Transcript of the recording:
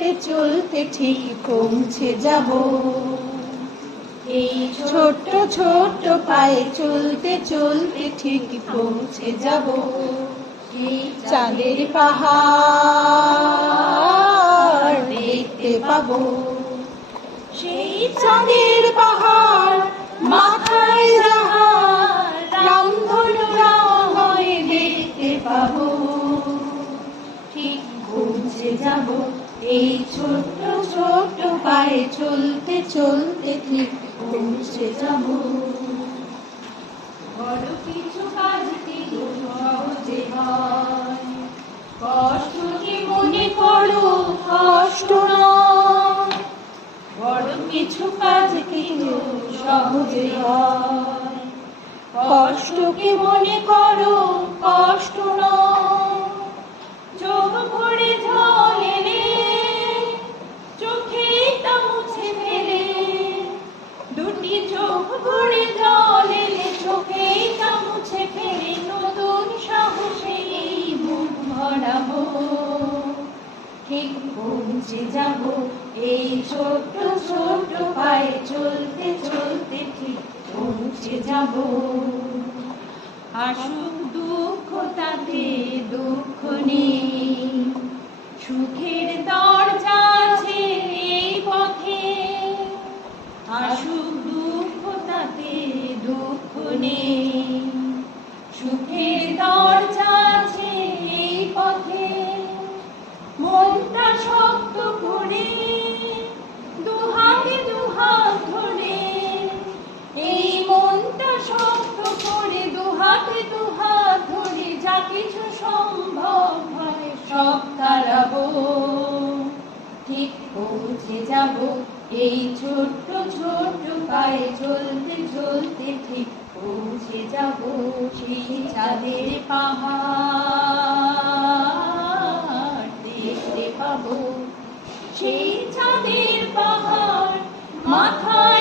চলতে চলতে ঠিক পৌঁছে যাব। এই ছোট্ট ছোট্ট পায়ে চলতে চলতে ঠিক পৌঁছে যাব। চাঁদের পাহাড় দেখতে পাবো, সেই চাঁদের পাহাড় মাথায় যাহার রামধনু হয়ে দেখতে পাবো। ঠিক পৌঁছে যাব এই ছোট্ট ছোট্ট পায়ে চলতে চলতে ঠিক পৌঁছে যাব। বড় কিছু কাজ কি সহজে হয়, কষ্ট কি মনে করো কষ্ট নয়। বড় কিছু কাজ কি সহজে হয়, কষ্ট কি মনে করো কষ্ট নয়। চোখ ভরে জল এলে চোখে তা মুছে ফেলে, দুটি চোখ ভরে জল এলে চোখে তা মুছে ফেলে, নতুন সাহসে এই বুক ভরাবো। ঠিক পৌঁছে যাব এই ছোট্ট ছোট্ট পায়ে চলতে চলতে ঠিক পৌঁছে যাব। আসুক দুঃখ তাতে দুঃখ নেই, সুখের দরজা আছে এই পথে। আসুক দুঃখ তাতে দুঃখ নেই, সুখের দরজা আছে এই পথে। মনটা শক্ত করে দুহাতে দুহাত ধরে, এই মনটা শক্ত করে দুহাতে দুহাত ধরে, যা কিছু সম্ভব হয় সব তাড়াবো। ঠিক পৌঁছে যাব এই ছোট্ট ছোট্ট পায়ে চলতে চলতে ঠিক পৌঁছে যাব। সেই চাঁদের পাহাড় দেখতে পাবো, সেই চাঁদের পাহাড় মাথায়